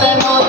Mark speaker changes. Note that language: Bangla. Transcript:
Speaker 1: মতো